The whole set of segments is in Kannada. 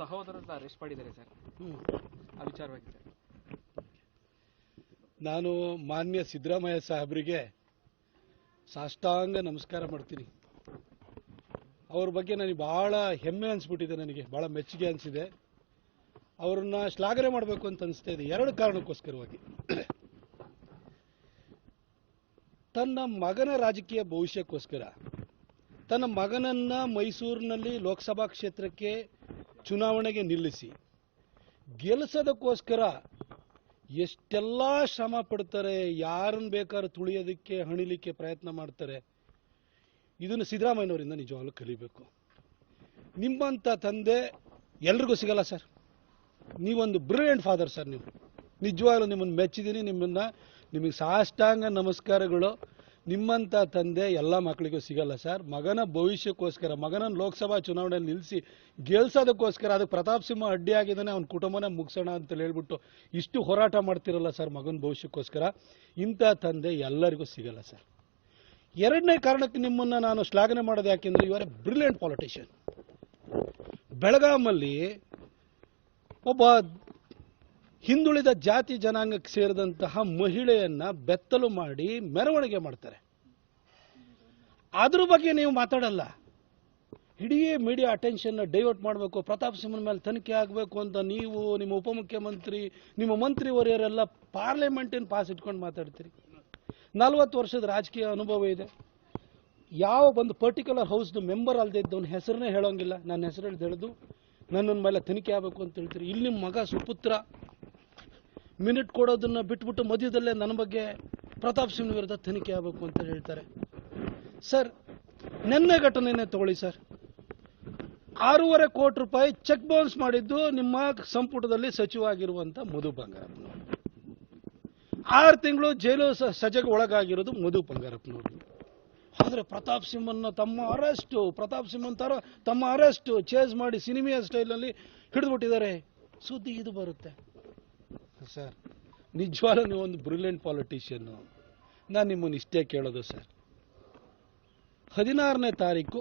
ಸಹೋದರರನ್ನ ಅರೆಸ್ಟ್ ಸರ್ ನಾನು ಮಾನ್ಯ ಸಿದ್ದರಾಮಯ್ಯ ಸಾಹೇಬರಿಗೆ ಸಾಷ್ಟಾಂಗ ನಮಸ್ಕಾರ ಮಾಡ್ತೀನಿ ಅವ್ರ ಬಗ್ಗೆ ನನಗೆ ಬಹಳ ಹೆಮ್ಮೆ ಅನ್ಸ್ಬಿಟ್ಟಿದೆ ನನಗೆ ಬಹಳ ಮೆಚ್ಚುಗೆ ಅನಿಸಿದೆ ಅವ್ರನ್ನ ಶ್ಲಾಘನೆ ಮಾಡಬೇಕು ಅಂತ ಅನಿಸ್ತಾ ಇದೆ ಎರಡು ಕಾರಣಕ್ಕೋಸ್ಕರವಾಗಿ ತನ್ನ ಮಗನ ರಾಜಕೀಯ ಭವಿಷ್ಯಕ್ಕೋಸ್ಕರ ತನ್ನ ಮಗನನ್ನ ಮೈಸೂರಿನಲ್ಲಿ ಲೋಕಸಭಾ ಕ್ಷೇತ್ರಕ್ಕೆ ಚುನಾವಣೆಗೆ ನಿಲ್ಲಿಸಿ ಗೆಲ್ಲಿಸೋದಕ್ಕೋಸ್ಕರ ಎಷ್ಟೆಲ್ಲ ಶ್ರಮ ಪಡ್ತಾರೆ ಯಾರನ್ನು ಬೇಕಾದ್ರೂ ತುಳಿಯೋದಕ್ಕೆ ಹಣಿಲಿಕ್ಕೆ ಪ್ರಯತ್ನ ಮಾಡ್ತಾರೆ ಇದನ್ನು ಸಿದ್ದರಾಮಯ್ಯನವರಿಂದ ನಿಜವಾಗ್ಲೂ ಕಲಿಬೇಕು ನಿಮ್ಮಂಥ ತಂದೆ ಎಲ್ರಿಗೂ ಸಿಗಲ್ಲ ಸರ್ ನೀವೊಂದು ಬ್ರಿಲಿಯಂಟ್ ಫಾದರ್ ಸರ್ ನೀವು ನಿಜವಾಗ್ಲೂ ನಿಮ್ಮನ್ನು ಮೆಚ್ಚಿದ್ದೀನಿ ನಿಮ್ಮನ್ನು ನಿಮಗೆ ಸಾಷ್ಟಾಂಗ ನಮಸ್ಕಾರಗಳು ನಿಮ್ಮಂಥ ತಂದೆ ಎಲ್ಲ ಮಕ್ಕಳಿಗೂ ಸಿಗಲ್ಲ ಸರ್ ಮಗನ ಭವಿಷ್ಯಕ್ಕೋಸ್ಕರ ಮಗನ ಲೋಕಸಭಾ ಚುನಾವಣೆಯಲ್ಲಿ ನಿಲ್ಲಿಸಿ ಗೆಲ್ಸೋದಕ್ಕೋಸ್ಕರ ಅದಕ್ಕೆ ಪ್ರತಾಪ್ ಸಿಂಹ ಅಡ್ಡಿಯಾಗಿದ್ದಾನೆ ಆಗಿದ್ದಾನೆ ಅವ್ನ ಕುಟುಂಬನೇ ಮುಗಿಸೋಣ ಅಂತ ಹೇಳ್ಬಿಟ್ಟು ಇಷ್ಟು ಹೋರಾಟ ಮಾಡ್ತಿರಲ್ಲ ಸರ್ ಮಗನ ಭವಿಷ್ಯಕ್ಕೋಸ್ಕರ ಇಂಥ ತಂದೆ ಎಲ್ಲರಿಗೂ ಸಿಗಲ್ಲ ಸರ್ ಎರಡನೇ ಕಾರಣಕ್ಕೆ ನಿಮ್ಮನ್ನು ನಾನು ಶ್ಲಾಘನೆ ಮಾಡೋದು ಯಾಕೆಂದ್ರೆ ಇವರ ಬ್ರಿಲಿಯಂಟ್ ಪಾಲಿಟಿಷಿಯನ್ ಬೆಳಗಾಮಲ್ಲಿ ಒಬ್ಬ ಹಿಂದುಳಿದ ಜಾತಿ ಜನಾಂಗಕ್ಕೆ ಸೇರಿದಂತಹ ಮಹಿಳೆಯನ್ನ ಬೆತ್ತಲು ಮಾಡಿ ಮೆರವಣಿಗೆ ಮಾಡ್ತಾರೆ ಅದ್ರ ಬಗ್ಗೆ ನೀವು ಮಾತಾಡಲ್ಲ ಇಡೀ ಮೀಡಿಯಾ ಅಟೆನ್ಷನ್ನ ಡೈವರ್ಟ್ ಮಾಡಬೇಕು ಪ್ರತಾಪ್ ಸಿಂಹನ ಮೇಲೆ ತನಿಖೆ ಆಗಬೇಕು ಅಂತ ನೀವು ನಿಮ್ಮ ಉಪಮುಖ್ಯಮಂತ್ರಿ ನಿಮ್ಮ ಮಂತ್ರಿ ಪಾರ್ಲಿಮೆಂಟ್ ಪಾರ್ಲಿಮೆಂಟಿನ ಪಾಸ್ ಇಟ್ಕೊಂಡು ಮಾತಾಡ್ತೀರಿ ನಲ್ವತ್ತು ವರ್ಷದ ರಾಜಕೀಯ ಅನುಭವ ಇದೆ ಯಾವ ಒಂದು ಪರ್ಟಿಕ್ಯುಲರ್ ಹೌಸ್ದ ಮೆಂಬರ್ ಅಲ್ಲದೆ ಇದ್ದವನ ಹೆಸರನ್ನೇ ಹೇಳೋಂಗಿಲ್ಲ ನನ್ನ ಹೆಸರು ಹೇಳಿದು ನನ್ನ ಮೇಲೆ ತನಿಖೆ ಆಗಬೇಕು ಅಂತ ಹೇಳ್ತೀರಿ ಇಲ್ಲಿ ನಿಮ್ಮ ಮಗ ಸುಪುತ್ರ ಮಿನಿಟ್ ಕೊಡೋದನ್ನ ಬಿಟ್ಬಿಟ್ಟು ಮಧ್ಯದಲ್ಲೇ ನನ್ನ ಬಗ್ಗೆ ಪ್ರತಾಪ್ ಸಿಂಗ್ ವಿರುದ್ಧ ತನಿಖೆ ಆಗಬೇಕು ಅಂತ ಹೇಳ್ತಾರೆ ಸರ್ ನಿನ್ನೆ ಘಟನೆನೇ ತಗೊಳ್ಳಿ ಸರ್ ಆರೂವರೆ ಕೋಟಿ ರೂಪಾಯಿ ಚೆಕ್ ಬೌನ್ಸ್ ಮಾಡಿದ್ದು ನಿಮ್ಮ ಸಂಪುಟದಲ್ಲಿ ಸಚಿವ ಆಗಿರುವಂತ ಮಧು ಬಂಗಾರಪ್ಪನವರು ಆರು ತಿಂಗಳು ಜೈಲು ಸಜೆಗೆ ಒಳಗಾಗಿರೋದು ಮಧು ಬಂಗಾರಪ್ಪನವರು ಆದರೆ ಪ್ರತಾಪ್ ಸಿಂಹನ್ನ ತಮ್ಮ ಅರೆಸ್ಟ್ ಪ್ರತಾಪ್ ಸಿಂಹನ್ ತರ ತಮ್ಮ ಅರೆಸ್ಟ್ ಚೇಸ್ ಮಾಡಿ ಸಿನಿಮಿಯ ಸ್ಟೈಲಲ್ಲಿ ಹಿಡಿದುಬಿಟ್ಟಿದ್ದಾರೆ ಸುದ್ದಿ ಇದು ಬರುತ್ತೆ ಸರ್ ನಿಜವಾಗ್ಲೂ ನೀವು ಒಂದು ಬ್ರಿಲಿಯಂಟ್ ಪಾಲಿಟಿಷಿಯನ್ನು ನಾನು ನಿಮ್ಮನ್ನು ಇಷ್ಟೇ ಕೇಳೋದು ಸರ್ ಹದಿನಾರನೇ ತಾರೀಕು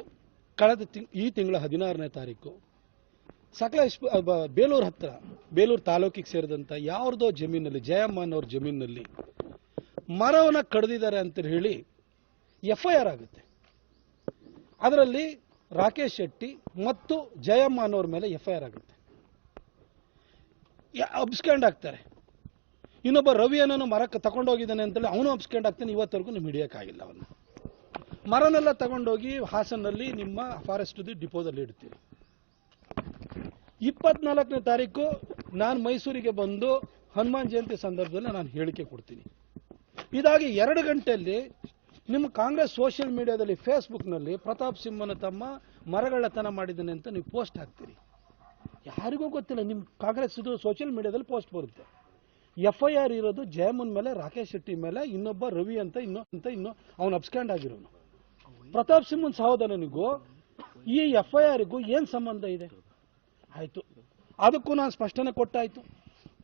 ಕಳೆದ ತಿಂಗ್ ಈ ತಿಂಗಳ ಹದಿನಾರನೇ ತಾರೀಕು ಸಕಲ ಬೇಲೂರು ಹತ್ರ ಬೇಲೂರು ತಾಲೂಕಿಗೆ ಸೇರಿದಂತ ಯಾವ್ದೋ ಜಮೀನಲ್ಲಿ ಜಯಮ್ಮನವ್ರ ಜಮೀನಲ್ಲಿ ಮರವನ್ನು ಕಡ್ದಿದ್ದಾರೆ ಅಂತ ಹೇಳಿ ಎಫ್ ಐ ಆರ್ ಆಗುತ್ತೆ ಅದರಲ್ಲಿ ರಾಕೇಶ್ ಶೆಟ್ಟಿ ಮತ್ತು ಜಯಮ್ಮನವ್ರ ಮೇಲೆ ಎಫ್ ಐ ಆರ್ ಆಗುತ್ತೆ ಅಬ್ಸ್ಕ್ಯಾಂಡ್ ಆಗ್ತಾರೆ ಇನ್ನೊಬ್ಬ ರವಿ ಅನ್ನೋ ಮರಕ್ಕೆ ತಗೊಂಡೋಗಿದ್ದಾನೆ ಅಂತೇಳಿ ಅವನು ಹಾಕ್ತಾನೆ ಇವತ್ತವರೆಗೂ ನೀವು ಹಿಡಿಯೋಕ್ಕಾಗಿಲ್ಲ ಅವನು ಮರನೆಲ್ಲ ತಗೊಂಡೋಗಿ ಹಾಸನಲ್ಲಿ ನಿಮ್ಮ ಫಾರೆಸ್ಟ್ ಡಿಪೋದಲ್ಲಿ ಇಡ್ತೀವಿ ಇಪ್ಪತ್ನಾಲ್ಕನೇ ತಾರೀಕು ನಾನು ಮೈಸೂರಿಗೆ ಬಂದು ಹನುಮಾನ್ ಜಯಂತಿ ಸಂದರ್ಭದಲ್ಲಿ ನಾನು ಹೇಳಿಕೆ ಕೊಡ್ತೀನಿ ಇದಾಗಿ ಎರಡು ಗಂಟೆಯಲ್ಲಿ ನಿಮ್ಮ ಕಾಂಗ್ರೆಸ್ ಸೋಷಿಯಲ್ ಮೀಡಿಯಾದಲ್ಲಿ ಫೇಸ್ಬುಕ್ನಲ್ಲಿ ಪ್ರತಾಪ್ ಸಿಂಹನ ತಮ್ಮ ಮರಗಳತನ ಮಾಡಿದ್ದಾನೆ ಅಂತ ನೀವು ಪೋಸ್ಟ್ ಹಾಕ್ತೀರಿ ಯಾರಿಗೂ ಗೊತ್ತಿಲ್ಲ ನಿಮ್ಮ ಕಾಂಗ್ರೆಸ್ ಇದು ಸೋಷಿಯಲ್ ಮೀಡಿಯಾದಲ್ಲಿ ಪೋಸ್ಟ್ ಬರುತ್ತೆ ಎಫ್ ಐ ಆರ್ ಇರೋದು ಜಯಮನ್ ಮೇಲೆ ರಾಕೇಶ್ ಶೆಟ್ಟಿ ಮೇಲೆ ಇನ್ನೊಬ್ಬ ರವಿ ಅಂತ ಇನ್ನೊ ಅಂತ ಇನ್ನು ಅವನು ಅಪ್ಸ್ಕ್ಯಾಂಡ್ ಆಗಿರೋನು ಪ್ರತಾಪ್ ಸಿಂಹನ್ ಸಹೋದರನಿಗೂ ಈ ಎಫ್ ಐ ಆರ್ಗೂ ಏನು ಸಂಬಂಧ ಇದೆ ಆಯ್ತು ಅದಕ್ಕೂ ನಾನು ಸ್ಪಷ್ಟನೆ ಕೊಟ್ಟಾಯ್ತು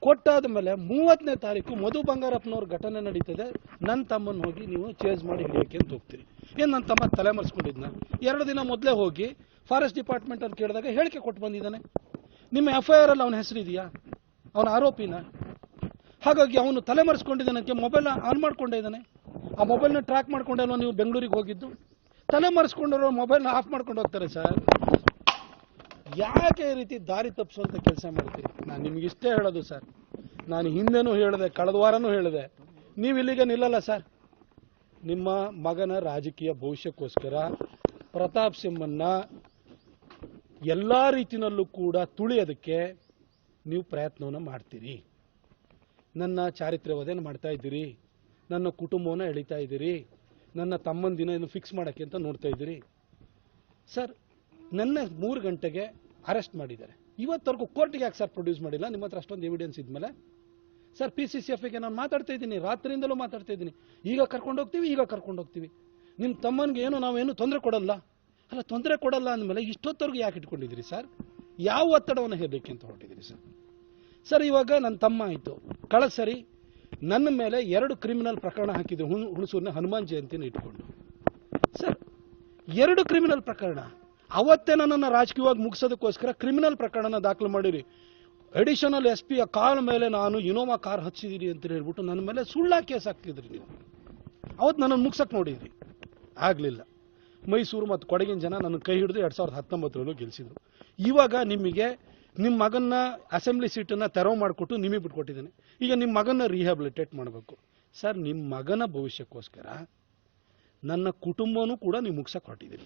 ಕೊಟ್ಟಾದ ಮೇಲೆ ಮೂವತ್ತನೇ ತಾರೀಕು ಮಧು ಬಂಗಾರಪ್ಪನವ್ರ ಘಟನೆ ನಡೀತದೆ ನನ್ನ ತಮ್ಮನ ಹೋಗಿ ನೀವು ಚೇಂಜ್ ಮಾಡಿ ಹಿಡಿಯೋಕೆ ಅಂತ ಹೋಗ್ತೀರಿ ಏನು ನನ್ನ ತಮ್ಮ ತಲೆ ಮರೆಸ್ಕೊಂಡಿದ್ನ ಎರಡು ದಿನ ಮೊದಲೇ ಹೋಗಿ ಫಾರೆಸ್ಟ್ ಡಿಪಾರ್ಟ್ಮೆಂಟ್ ಅಂತ ಕೇಳಿದಾಗ ಹೇಳಿಕೆ ಕೊಟ್ಟು ಬಂದಿದ್ದಾನೆ ನಿಮ್ಮ ಎಫ್ ಐ ಆರಲ್ಲಿ ಅವನ ಹೆಸರಿದೆಯಾ ಅವನ ಆರೋಪಿನ ಹಾಗಾಗಿ ಅವನು ತಲೆಮರೆಸ್ಕೊಂಡಿದ್ದಾನೆ ಮೊಬೈಲ್ ಆನ್ ಮಾಡ್ಕೊಂಡೇ ಆ ಮೊಬೈಲ್ನ ಟ್ರ್ಯಾಕ್ ಮಾಡ್ಕೊಂಡೆ ನೀವು ಬೆಂಗಳೂರಿಗೆ ಹೋಗಿದ್ದು ತಲೆ ತಲೆಮರೆಸ್ಕೊಂಡಿರೋ ಮೊಬೈಲ್ನ ಆಫ್ ಮಾಡ್ಕೊಂಡು ಹೋಗ್ತಾರೆ ಸರ್ ಯಾಕೆ ಈ ರೀತಿ ದಾರಿ ತಪ್ಪಿಸುವಂಥ ಕೆಲಸ ಮಾಡ್ತೀರಿ ನಾನು ನಿಮ್ಗೆ ಇಷ್ಟೇ ಹೇಳೋದು ಸರ್ ನಾನು ಹಿಂದೆನೂ ಹೇಳಿದೆ ಕಳೆದ ವಾರನೂ ಹೇಳಿದೆ ನೀವು ಇಲ್ಲಿಗೆ ನಿಲ್ಲಲ್ಲ ಸರ್ ನಿಮ್ಮ ಮಗನ ರಾಜಕೀಯ ಭವಿಷ್ಯಕ್ಕೋಸ್ಕರ ಪ್ರತಾಪ್ ಸಿಂಹನ್ನ ಎಲ್ಲ ರೀತಿಯಲ್ಲೂ ಕೂಡ ತುಳಿಯೋದಕ್ಕೆ ನೀವು ಪ್ರಯತ್ನವನ್ನು ಮಾಡ್ತೀರಿ ನನ್ನ ಚಾರಿತ್ರ್ಯವಧೆಯನ್ನು ಮಾಡ್ತಾ ಇದ್ದೀರಿ ನನ್ನ ಕುಟುಂಬವನ್ನು ಎಳಿತಾ ಇದ್ದೀರಿ ನನ್ನ ತಮ್ಮನ ದಿನ ಇದನ್ನು ಫಿಕ್ಸ್ ಮಾಡೋಕ್ಕೆ ಅಂತ ನೋಡ್ತಾ ಇದ್ದೀರಿ ಸರ್ ನನ್ನ ಮೂರು ಗಂಟೆಗೆ ಅರೆಸ್ಟ್ ಮಾಡಿದ್ದಾರೆ ಇವತ್ತವರೆಗೂ ಕೋರ್ಟ್ಗೆ ಯಾಕೆ ಸರ್ ಪ್ರೊಡ್ಯೂಸ್ ಮಾಡಿಲ್ಲ ನಿಮ್ಮ ಹತ್ರ ಅಷ್ಟೊಂದು ಎವಿಡೆನ್ಸ್ ಇದ್ಮೇಲೆ ಸರ್ ಪಿ ಸಿ ಸಿ ಎಫ್ಗೆ ನಾನು ಮಾತಾಡ್ತಾ ಇದ್ದೀನಿ ರಾತ್ರಿಯಿಂದಲೂ ಮಾತಾಡ್ತಾ ಇದ್ದೀನಿ ಈಗ ಕರ್ಕೊಂಡು ಹೋಗ್ತೀವಿ ಈಗ ಕರ್ಕೊಂಡು ಹೋಗ್ತೀವಿ ನಿಮ್ಮ ತಮ್ಮನಿಗೆ ಏನು ನಾವೇನು ತೊಂದರೆ ಕೊಡಲ್ಲ ಅಲ್ಲ ತೊಂದರೆ ಕೊಡಲ್ಲ ಅಂದಮೇಲೆ ಇಷ್ಟೊತ್ತವರೆಗೂ ಯಾಕೆ ಇಟ್ಕೊಂಡಿದ್ದೀರಿ ಸರ್ ಯಾವ ಒತ್ತಡವನ್ನು ಹೇಳಲಿಕ್ಕೆ ಅಂತ ಹೊರಟಿದ್ದೀರಿ ಸರ್ ಸರ್ ಇವಾಗ ನನ್ನ ತಮ್ಮ ಆಯಿತು ಕಳ ಸರಿ ನನ್ನ ಮೇಲೆ ಎರಡು ಕ್ರಿಮಿನಲ್ ಪ್ರಕರಣ ಹಾಕಿದ್ರು ಹುಣಸೂರಿನ ಹನುಮಾನ್ ಜಯಂತಿನ ಇಟ್ಕೊಂಡು ಸರ್ ಎರಡು ಕ್ರಿಮಿನಲ್ ಪ್ರಕರಣ ಅವತ್ತೇ ನನ್ನನ್ನು ರಾಜಕೀಯವಾಗಿ ಮುಗಿಸೋದಕ್ಕೋಸ್ಕರ ಕ್ರಿಮಿನಲ್ ಪ್ರಕರಣ ದಾಖಲು ಮಾಡಿರಿ ಅಡಿಷನಲ್ ಎಸ್ ಪಿಯ ಕಾಲ್ ಮೇಲೆ ನಾನು ಇನೋವಾ ಕಾರ್ ಹಚ್ಚಿದ್ದೀರಿ ಅಂತ ಹೇಳ್ಬಿಟ್ಟು ನನ್ನ ಮೇಲೆ ಸುಳ್ಳ ಕೇಸ್ ಹಾಕ್ತಿದ್ರಿ ನೀವು ಅವತ್ತು ನನ್ನನ್ನು ಮುಗಿಸಕ್ಕೆ ನೋಡಿದ್ರಿ ಆಗಲಿಲ್ಲ ಮೈಸೂರು ಮತ್ತು ಕೊಡಗಿನ ಜನ ನನ್ನ ಕೈ ಹಿಡಿದು ಎರಡು ಸಾವಿರದ ಹತ್ತೊಂಬತ್ತರಲ್ಲೂ ಗೆಲ್ಲಿಸಿದ್ರು ಇವಾಗ ನಿಮಗೆ ನಿಮ್ಮ ಮಗನ್ನ ಅಸೆಂಬ್ಲಿ ಸೀಟನ್ನು ತೆರವು ಮಾಡಿಕೊಟ್ಟು ನಿಮಗೆ ಬಿಟ್ಕೊಟ್ಟಿದ್ದೇನೆ ಈಗ ನಿಮ್ಮ ಮಗನ ರಿಹ್ಯಾಬಿಲಿಟೇಟ್ ಮಾಡಬೇಕು ಸರ್ ನಿಮ್ಮ ಮಗನ ಭವಿಷ್ಯಕ್ಕೋಸ್ಕರ ನನ್ನ ಕುಟುಂಬನೂ ಕೂಡ ನೀವು ಮುಗಿಸಕ್ಕೆ ಹೊರಟಿದ್ದೀನಿ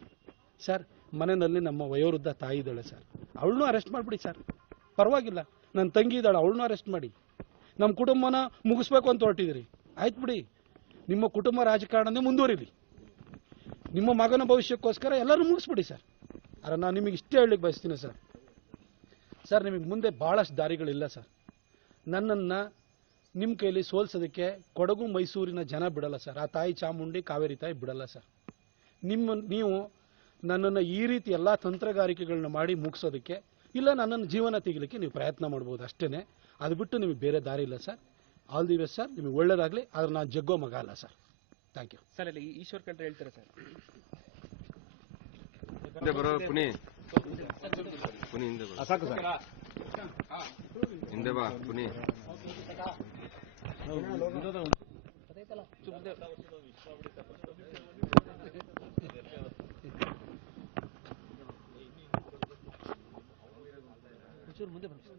ಸರ್ ಮನೆಯಲ್ಲಿ ನಮ್ಮ ವಯೋವೃದ್ಧ ತಾಯಿ ಇದ್ದಾಳೆ ಸರ್ ಅವಳನ್ನೂ ಅರೆಸ್ಟ್ ಮಾಡಿಬಿಡಿ ಸರ್ ಪರವಾಗಿಲ್ಲ ನನ್ನ ತಂಗಿ ಇದ್ದಾಳೆ ಅವಳನ್ನೂ ಅರೆಸ್ಟ್ ಮಾಡಿ ನಮ್ಮ ಕುಟುಂಬನ ಮುಗಿಸ್ಬೇಕು ಅಂತ ಹೊರಟಿದ್ದೀರಿ ಆಯ್ತು ಬಿಡಿ ನಿಮ್ಮ ಕುಟುಂಬ ರಾಜಕಾರಣನೇ ಮುಂದುವರಿಲಿ ನಿಮ್ಮ ಮಗನ ಭವಿಷ್ಯಕ್ಕೋಸ್ಕರ ಎಲ್ಲರೂ ಮುಗಿಸ್ಬಿಡಿ ಸರ್ ಅರೆ ನಾನು ನಿಮಗೆ ಇಷ್ಟೇ ಹೇಳಲಿಕ್ಕೆ ಬಯಸ್ತೀನಿ ಸರ್ ಸರ್ ನಿಮಗೆ ಮುಂದೆ ಭಾಳಷ್ಟು ದಾರಿಗಳಿಲ್ಲ ಸರ್ ನನ್ನನ್ನು ನಿಮ್ಮ ಕೈಯಲ್ಲಿ ಸೋಲ್ಸೋದಕ್ಕೆ ಕೊಡಗು ಮೈಸೂರಿನ ಜನ ಬಿಡಲ್ಲ ಸರ್ ಆ ತಾಯಿ ಚಾಮುಂಡಿ ಕಾವೇರಿ ತಾಯಿ ಬಿಡಲ್ಲ ಸರ್ ನಿಮ್ಮ ನೀವು ನನ್ನನ್ನು ಈ ರೀತಿ ಎಲ್ಲ ತಂತ್ರಗಾರಿಕೆಗಳನ್ನ ಮಾಡಿ ಮುಗಿಸೋದಕ್ಕೆ ಇಲ್ಲ ನನ್ನನ್ನು ಜೀವನ ತೆಗಿಲಿಕ್ಕೆ ನೀವು ಪ್ರಯತ್ನ ಮಾಡ್ಬೋದು ಅಷ್ಟೇ ಅದು ಬಿಟ್ಟು ನಿಮಗೆ ಬೇರೆ ದಾರಿ ಇಲ್ಲ sir all the best sir ನಿಮಗೆ ಒಳ್ಳೇದಾಗಲಿ ಆದರೆ ನಾನು ಜಗ್ಗೋ ಮಗ ಅಲ್ಲ ಸರ್ ಥ್ಯಾಂಕ್ ಯು ಸರ್ ಅಲ್ಲಿ ಈಶ್ವರ್ ಕಂಡ್ರೆ ಹೇಳ್ತಾರೆ ಸರ್ ಪುನಿ ಹಿಂದೆ ಬಾ. ಸಾಕು ಸರ್ ಹಿಂದೆ ಬಾ ಪುನಿ ಮುಂದೆ ಬನ್ನಿ